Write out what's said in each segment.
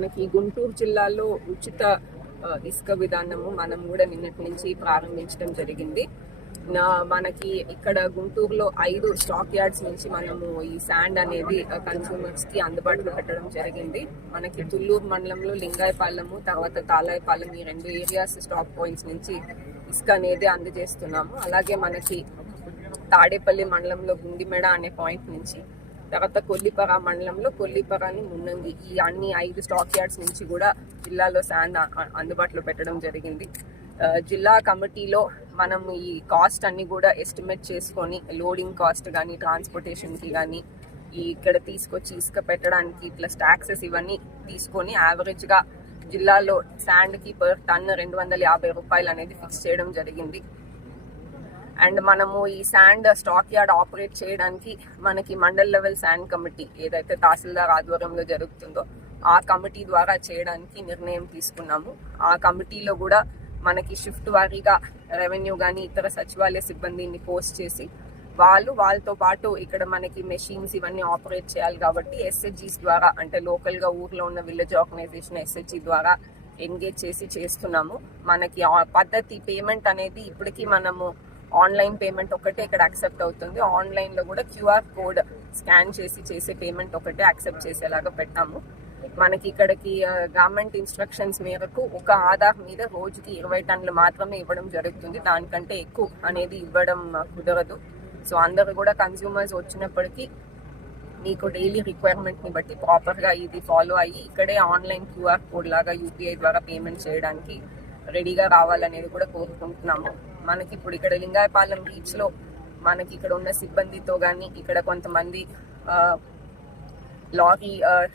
మనకి గుంటూరు జిల్లాలో ఉచిత ఇసుక విధానము మనం కూడా నిన్నటి నుంచి ప్రారంభించడం జరిగింది. నా మనకి ఇక్కడ గుంటూరులో ఐదు స్టాక్ యార్డ్స్ నుంచి మనము ఈ శాండ్ అనేది కన్సూమర్స్కి అందుబాటులో పెట్టడం జరిగింది. మనకి తుళ్ళూరు మండలంలో లింగాయపాలెము తర్వాత తాలాయపాలెం ఈ రెండు ఏరియాస్ స్టాప్ పాయింట్స్ నుంచి ఇసుక అనేది అందజేస్తున్నాము. అలాగే మనకి తాడేపల్లి మండలంలో గుండిమెడ అనే పాయింట్ నుంచి తర్వాత కొల్లిపర మండలంలో కొల్లిపరని మున్నంగి ఈ అన్ని ఐదు స్టాక్ యార్డ్స్ నుంచి కూడా జిల్లాలో శాండ్ అందుబాటులో పెట్టడం జరిగింది. జిల్లా కమిటీలో మనం ఈ కాస్ట్ అన్ని కూడా ఎస్టిమేట్ చేసుకొని లోడింగ్ కాస్ట్ కానీ ట్రాన్స్పోర్టేషన్కి కానీ ఈ ఇక్కడ తీసుకొచ్చి ఇసుక పెట్టడానికి ప్లస్ ట్యాక్సెస్ ఇవన్నీ తీసుకొని యావరేజ్గా జిల్లాలో శాండ్కి పర్ టన్ రెండు వందల యాభై రూపాయలు అనేది ఫిక్స్ చేయడం జరిగింది. అండ్ మనము ఈ శాండ్ స్టాక్ యార్డ్ ఆపరేట్ చేయడానికి మనకి మండల్ లెవెల్ శాండ్ కమిటీ ఏదైతే తహసీల్దార్ ఆధ్వర్యంలో జరుగుతుందో ఆ కమిటీ ద్వారా చేయడానికి నిర్ణయం తీసుకున్నాము. ఆ కమిటీలో కూడా మనకి షిఫ్ట్ వారీగా రెవెన్యూ కానీ ఇతర సచివాలయ సిబ్బందిని పోస్ట్ చేసి వాళ్ళు వాళ్ళతో పాటు ఇక్కడ మనకి మెషిన్స్ ఇవన్నీ ఆపరేట్ చేయాలి కాబట్టి ఎస్హెచ్జీస్ ద్వారా అంటే లోకల్గా ఊర్లో ఉన్న విలేజ్ ఆర్గనైజేషన్ ఎస్హెచ్జి ద్వారా ఎంగేజ్ చేసి చేస్తున్నాము. మనకి ఆ పద్ధతి పేమెంట్ అనేది ఇప్పటికీ మనము ఆన్లైన్ పేమెంట్ ఒకటే ఇక్కడ యాక్సెప్ట్ అవుతుంది. ఆన్లైన్లో కూడా క్యూఆర్ కోడ్ స్కాన్ చేసి చేసే పేమెంట్ ఒకటే యాక్సెప్ట్ చేసేలాగా పెట్టాము. మనకి ఇక్కడికి గవర్నమెంట్ ఇన్స్ట్రక్షన్స్ మేరకు ఒక ఆధార్ మీద రోజుకి ఇరవై టన్నులు మాత్రమే ఇవ్వడం జరుగుతుంది. దానికంటే ఎక్కువ అనేది ఇవ్వడం కుదరదు. సో అందరూ కూడా కన్స్యూమర్స్ వచ్చినప్పటికీ మీకు డైలీ రిక్వైర్మెంట్ని బట్టి ప్రాపర్గా ఇది ఫాలో అయ్యి ఇక్కడే ఆన్లైన్ క్యూఆర్ కోడ్ లాగా యూపీఐ ద్వారా పేమెంట్ చేయడానికి రెడీగా రావాలనేది కూడా కోరుకుంటున్నాము. మనకి ఇప్పుడు ఇక్కడ లింగాయపాలెం బీచ్లో మనకి ఇక్కడ ఉన్న సిబ్బందితో కానీ ఇక్కడ కొంతమంది లారీ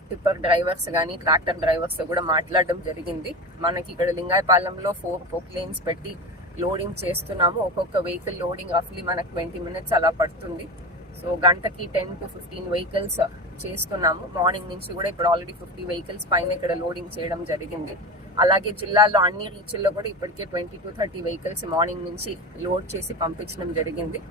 టిప్పర్ డ్రైవర్స్ కానీ ట్రాక్టర్ డ్రైవర్స్ కూడా మాట్లాడడం జరిగింది. మనకి ఇక్కడ లింగాయపాలెంలో ఫోర్ పొక్లేన్స్ పెట్టి లోడింగ్ చేస్తున్నాము. ఒక్కొక్క వెహికల్ లోడింగ్ రఫ్లీ మనకు ట్వంటీ మినిట్స్ అలా పడుతుంది. సో గంటకి టెన్ టు ఫిఫ్టీన్ వెహికల్స్ చేస్తున్నాము. మార్నింగ్ నుంచి కూడా ఇప్పుడు ఆల్రెడీ ఫిఫ్టీ వెహికల్స్ పైన ఇక్కడ లోడింగ్ చేయడం జరిగింది. అలాగే జిల్లాలో అన్ని రీచ్ల్లో కూడా ఇప్పటికే twenty to thirty vehicles morning నుంచి లోడ్ చేసి పంపించడం జరిగింది.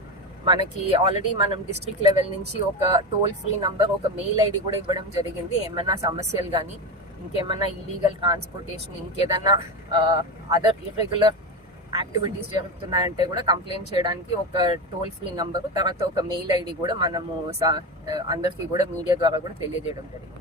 మనకి ఆల్రెడీ మనం డిస్ట్రిక్ట్ లెవెల్ నుంచి ఒక టోల్ ఫ్రీ నంబర్ ఒక మెయిల్ ఐడి కూడా ఇవ్వడం జరిగింది. ఏమైనా సమస్యలు కానీ ఇంకేమైనా ఇల్లీగల్ ట్రాన్స్పోర్టేషన్ ఇంకేదైనా అదర్ ఇర్రెగ్యులర్ యాక్టివిటీస్ జరుగుతున్నాయంటే కూడా కంప్లైంట్ చేయడానికి ఒక టోల్ ఫ్రీ నంబర్ తర్వాత ఒక మెయిల్ ఐడి కూడా మనము స- అందరికీ కూడా మీడియా ద్వారా కూడా తెలియజేయడం జరిగింది.